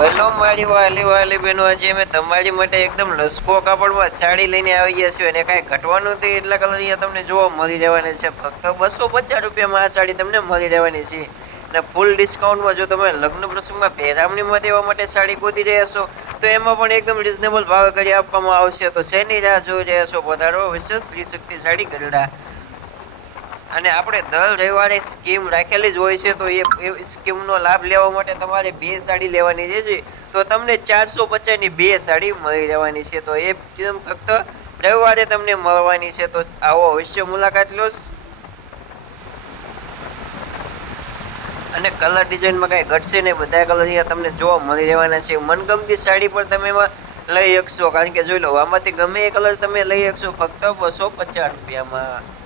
Hello મારી વાલી વાલી બહેનો, આજે મેં તમારી માટે એકદમ લસકો કાપડમાં સાડી લઈને આવી ગયા છું અને કાંઈ ઘટવાનું નથી. એટલા કલર અહીંયા તમને જોવા મળી રહેવાની છે. ફક્ત 250 રૂપિયામાં આ સાડી તમને મળી રહેવાની છે અને ફૂલ ડિસ્કાઉન્ટમાં. જો તમે લગ્ન પ્રસંગમાં પહેરામણીમાં દેવા માટે સાડી ગોતી રહ્યા છો તો એમાં પણ એકદમ રિઝનેબલ ભાવે કરી આપવામાં આવશે. તો શેની રાહ જોઈ રહ્યા છો? પધારો વિશેષ શ્રી શક્તિ સાડી ગરડા. અને આપણે દર રવિવારે સ્કીમ રાખેલી જ હોય છે, તો એ સ્કીમનો લાભ લેવા માટે તમારે 2 સાડી લેવાની રહેશે. તો તમને 450ની 2 સાડી મળી રહેવાની છે. તો એ ફક્ત રવિવારે તમને મળવાની છે. તો આવો અવશ્ય મુલાકાત લો. અને કલર ડિઝાઇનમાં કાંઈ ઘટશે નહીં, બધા કલર અહીંયા તમને જોવા મળી રહેવાના છે. મનગમતી સાડી પણ તમે એમાં લઈ શકશો, કારણ કે જોઈ લો, આમાંથી ગમે એ કલર તમે લઈ શકશો ફક્ત 250 રૂપિયામાં.